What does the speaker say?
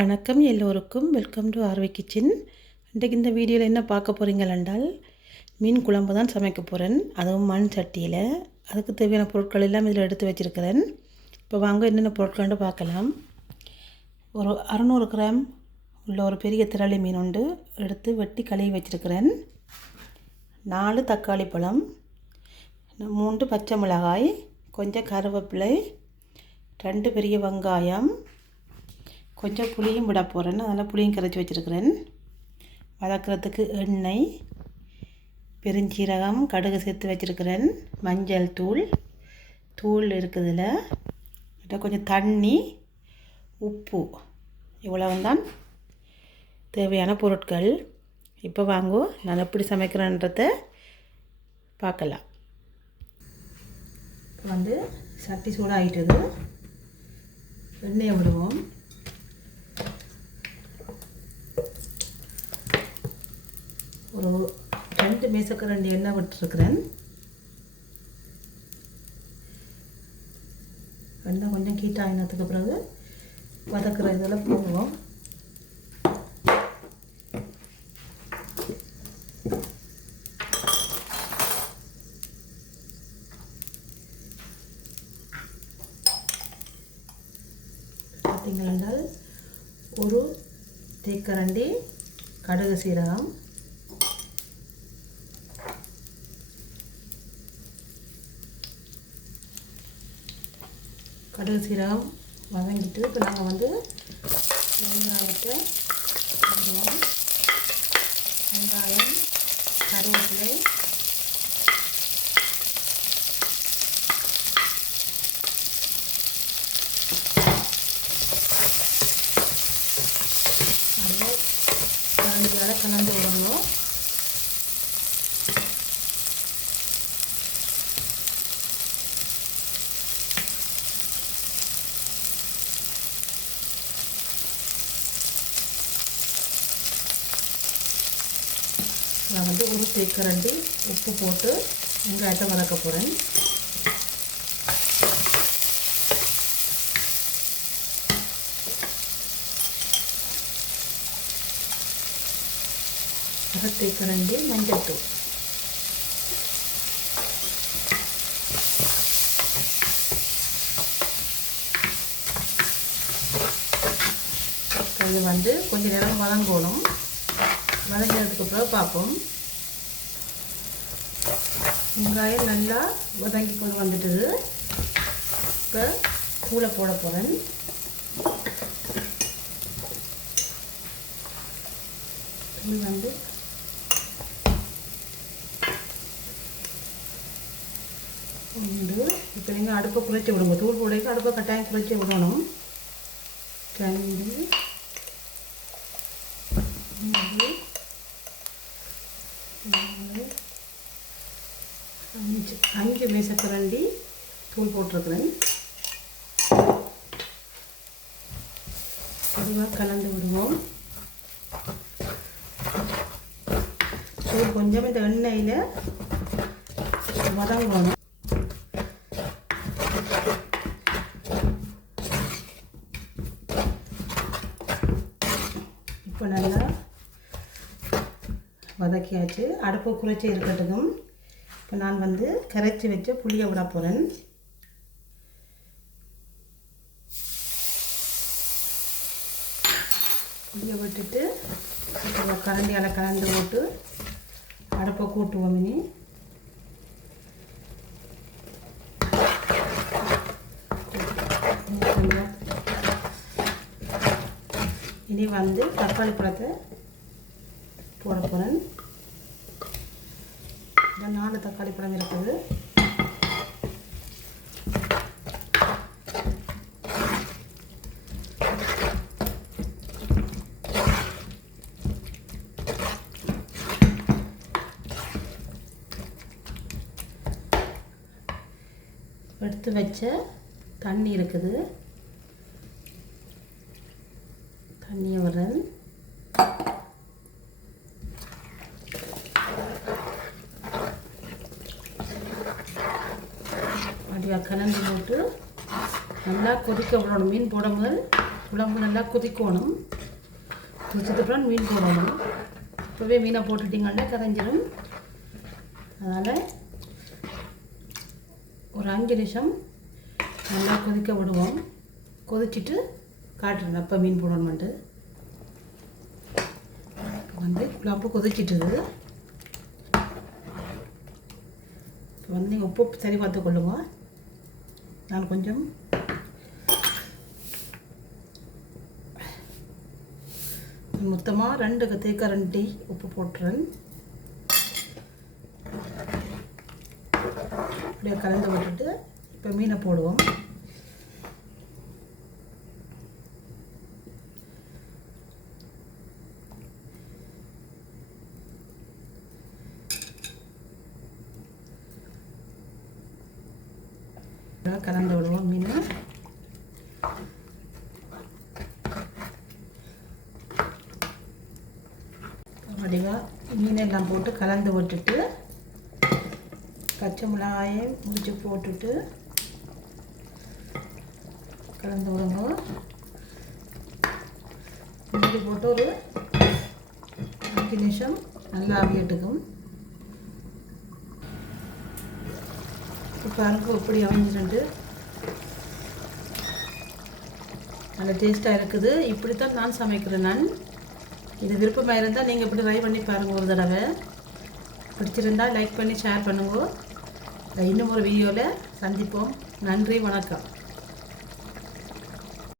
வணக்கம் எல்லோருக்கும். Welcome to RV kitchen. இன்றைக்கு இந்த வீடியோவில் என்ன பார்க்க போகிறீங்கள் என்றால் மீன் குழம்பு தான் சமைக்க போகிறேன். அதுவும் மண் சட்டியில். அதுக்கு தேவையான பொருட்கள் எல்லாம் இதில் எடுத்து வச்சுருக்கிறேன். இப்போ வாங்க என்னென்ன பொருட்கள்னு பார்க்கலாம். ஒரு 600 கிராம் உள்ள ஒரு பெரிய திரளி மீன் உண்டு எடுத்து வெட்டி கழுவி வச்சுருக்கிறேன். 4 தக்காளி பழம், 3 பச்சை மிளகாய், கொஞ்சம் கருவேப்பிலை, 2 பெரிய வெங்காயம், கொஞ்சம் புளியும் விட போகிறேன். அதனால் புளியும் கரைச்சி வச்சுருக்கிறேன். வதக்கிறதுக்கு எண்ணெய், பெருஞ்சீரகம், கடுகு சேர்த்து வச்சுருக்கிறேன். மஞ்சள் தூள் இருக்குதுல. கொஞ்சம் தண்ணி, உப்பு, இவ்வளவுதான் தேவையான பொருட்கள். இப்போ வாங்கோ நான் எப்படி சமைக்கிறேன்றதை பார்க்கலாம். இப்போ சட்டி சூடாகிட்டது. எண்ணெயை விடுவோம். ஒரு 2 மேசக்கரண்டி எண்ணெய் விட்டுருக்குறேன். எண்ணெய் கொஞ்சம் கீட்டாயினத்துக்கு பிறகு வதக்கிற இதில் போடுவோம். பார்த்தீங்கன்னா ஒரு தேக்கரண்டி கடுகு சீரகம், கடுகு சீரகம் வதங்கிட்டு இப்போ நாங்கள் வெங்காயத்தை போடுவோம். வெங்காயம், கருவேப்பிலை, அதில் கலந்து விடணும். நான் ஒரு தேக்கரண்டி உப்பு போட்டு வெங்காயத்தை வதக்க போகிறேன். அரை தேக்கரண்டி மஞ்சள் தூள், அது கொஞ்சம் நேரம் வதங்கணும். வதங்கினதுக்கு அப்புறம் பார்ப்போம். வெங்காயம் நல்லா வதங்கி கொண்டு வந்துட்டுது. இப்போ தூளை போட போகிறேன். தூள் உண்டு. இப்போ நீங்கள் அடுப்பை குறைச்சி விடுங்க. தூள் போடைக்கு அடுப்பை கட்டாயம் குறைச்சி விடணும். 2 5 மேசக்கரண்டி தூள் போட்டிருக்கிறேன். பொதுவாக கலந்து விடுவோம். தூள் கொஞ்சம் இந்த எண்ணெயில் வதங்கணும். இப்போ நல்லா வதக்கியாச்சு. அடுப்பு குறைச்சி இருக்கட்டும். இப்போ நான் கரைச்சி வச்ச புளியை விட போகிறேன். புளியை விட்டுட்டு கரண்டியால் கலந்து போட்டு அடுப்பை கூட்டுவோம். இனி தக்காளி பழத்தை போட போகிறேன். 4 தக்காளி பழம் இருக்குது. எடுத்து வச்ச தண்ணி இருக்குது. தண்ணியை விடுறேன். அப்படியே கலந்து போட்டு நல்லா கொதிக்க விடணும். மீன் போட முதல் குழம்பு நல்லா கொதிக்கணும். கொதிச்சதுக்கப்புறம் மீன் போடணும். இப்போவே மீனை போட்டுட்டிங்கன்னா கரைஞ்சிடும். அதனால் ஒரு 5 நிமிஷம் நல்லா கொதிக்க விடுவோம். கொதிச்சுட்டு காட்டுறேன் அப்போ மீன் போடணுமெண்டு. வந்து குழம்பு கொதிச்சிட்டுது. இப்போ வந்து நீங்கள் உப்பு சரி பார்த்து கொள்ளுங்க. நான் கொஞ்சம் மொத்தமாக 2 தேக்கரண்டி உப்பு போட்டுறேன். அப்படியே கலந்து விட்டுட்டு இப்போ மீனை போடுவோம். கலந்து விடுவோம் மீன். வடிவாக மீனெல்லாம் போட்டு கலந்து விட்டுட்டு பச்சை மிளகாயும் முடிச்சு போட்டுட்டு கலந்து விடுங்க. மூடி போட்டு ஒரு 5 நிமிஷம் நல்லா ஆவியட்டுக்கும். இப்போ அனுப்பு எப்படி அமைஞ்சிட்டு நல்ல டேஸ்ட்டாக இருக்குது. இப்படித்தான் நான் சமைக்கிறேன். நான் இது விருப்பமாக இருந்தால் நீங்கள் இப்படி ட்ரை பண்ணி பாருங்கள் ஒரு தடவை. பிடிச்சிருந்தால் லைக் பண்ணி ஷேர் பண்ணுங்க. இன்னும் ஒரு வீடியோவில் சந்திப்போம். நன்றி, வணக்கம்.